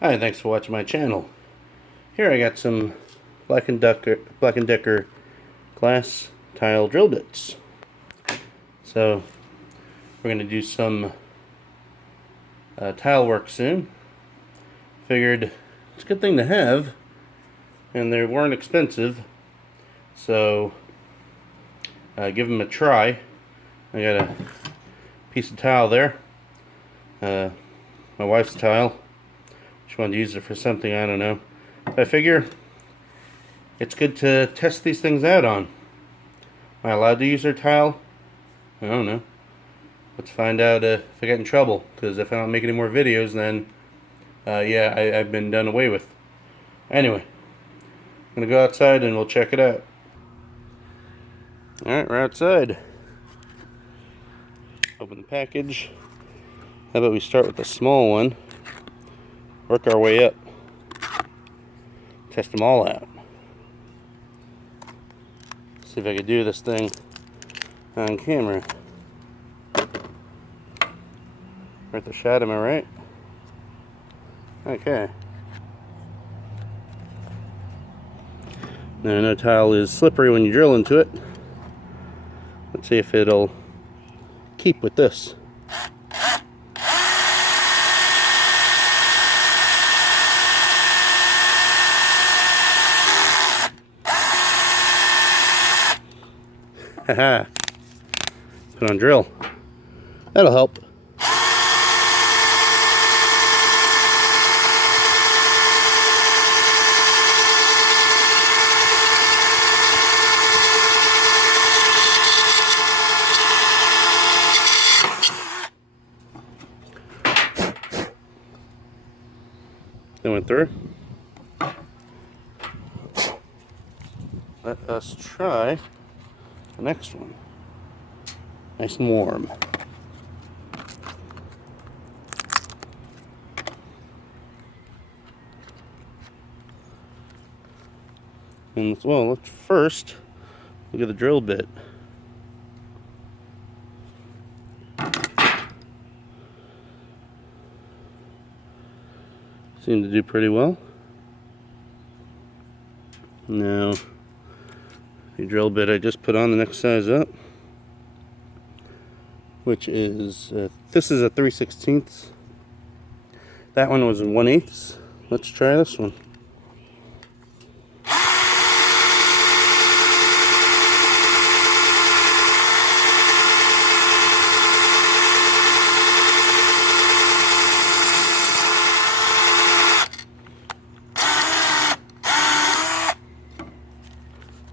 Hi, thanks for watching my channel. Here I got some Black & Decker glass tile drill bits. So we're going to do some tile work soon. Figured it's a good thing to have, and they weren't expensive, so give them a try. I got a piece of tile there, my wife's tile. She wanted to use it for something, I don't know. I figure it's good to test these things out on. Am I allowed to use her tile? I don't know. Let's find out if I get in trouble, because if I don't make any more videos, then yeah, I've been done away with. Anyway, I'm gonna go outside and we'll check it out. Alright, we're outside. Open the package. How about we start with the small one, work our way up, test them all out. See if I can do this thing on camera. Worth a shot, am I right? Okay. Now I know tile is slippery when you drill into it. Let's see if it'll keep with this. Haha. Put on drill. That'll help. That went through. Let us try the next one. Nice and warm. And well, let's first look at the drill bit. Seemed to do pretty well. Now, the drill bit I just put on the next size up, which is this is a 3/16. That one was a 1/8. Let's try this one.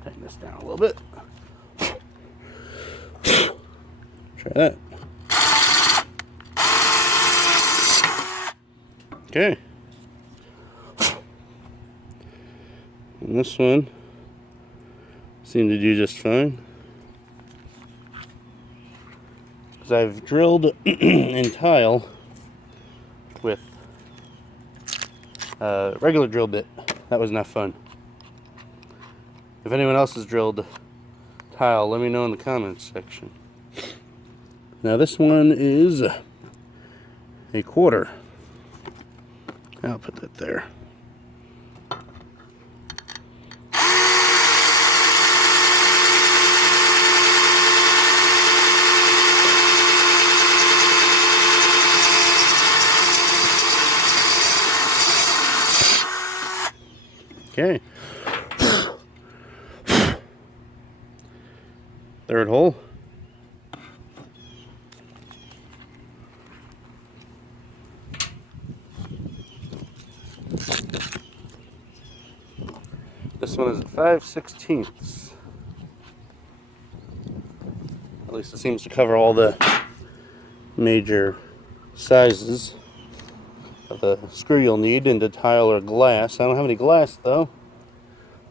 Tighten this down a little bit. Try that. Okay. And this one seemed to do just fine. Because I've drilled in tile with a regular drill bit. That was not fun. If anyone else has drilled tile, let me know in the comments section. Now this one is a 1/4. I'll put that there. Okay. Third hole. This one is a 5/16. At least it seems to cover all the major sizes of the screw you'll need into tile or glass. I don't have any glass though.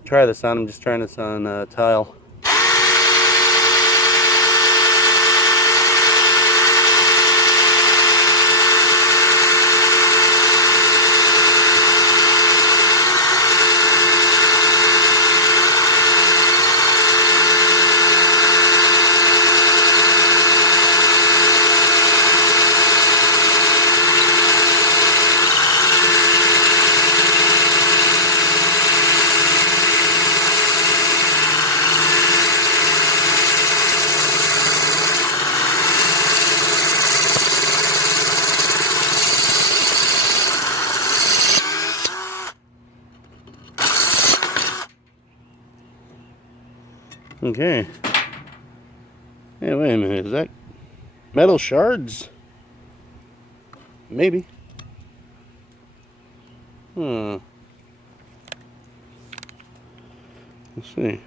Try this on. I'm just trying this on tile. Okay. Hey, wait a minute. Is that metal shards? Maybe. Let's see.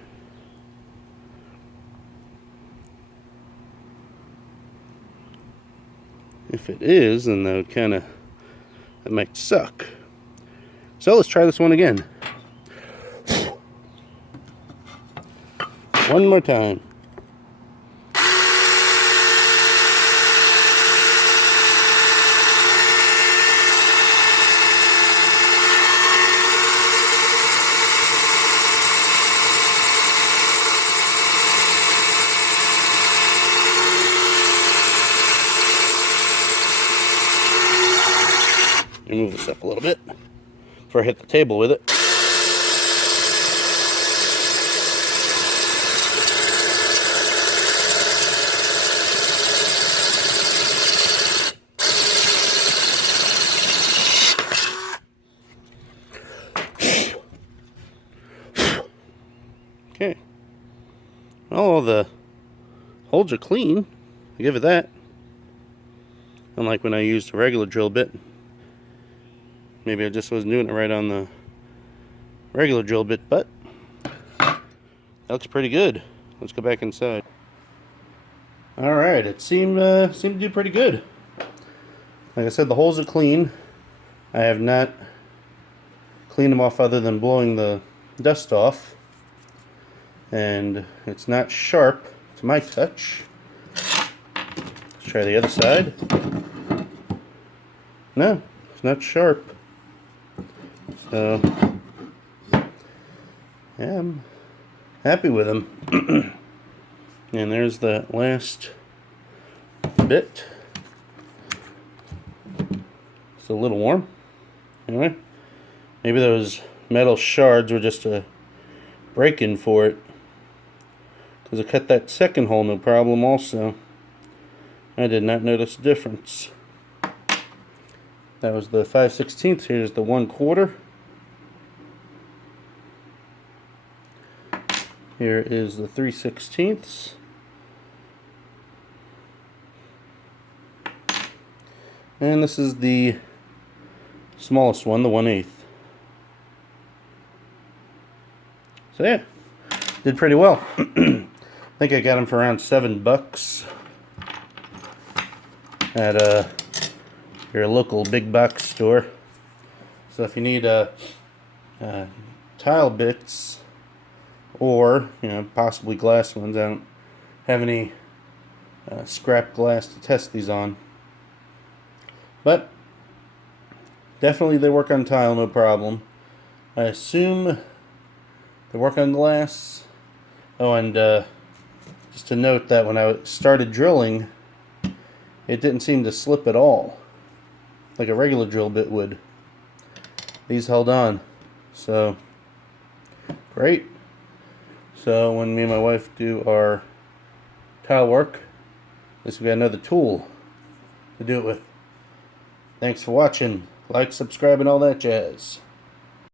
If it is, then that might suck. So let's try this one again. One more time. Let me move this up a little bit before I hit the table with it. Okay. All the holes are clean. I give it that. Unlike when I used a regular drill bit. Maybe I just wasn't doing it right on the regular drill bit, but that looks pretty good. Let's go back inside. Alright, it seemed to do pretty good. Like I said, the holes are clean. I have not cleaned them off other than blowing the dust off. And it's not sharp to my touch. Let's try the other side. No, it's not sharp. So, yeah, I'm happy with them. And there's the last bit. It's a little warm. Anyway, maybe those metal shards were just a break-in for it. Because I cut that second hole no problem also. I did not notice a difference. That was the 5/16. Here's the 1/4. Here is the 3/16. And this is the smallest one, the 1/8. So yeah, did pretty well. I think I got them for around $7 at your local big box store. So if you need tile bits or possibly glass ones, I don't have any scrap glass to test these on, but definitely they work on tile no problem. I assume they work on glass. Oh, and just to note that when I started drilling, it didn't seem to slip at all, like a regular drill bit would. These held on, so great. So when me and my wife do our tile work, at least we got another tool to do it with. Thanks for watching. Like, subscribe, and all that jazz.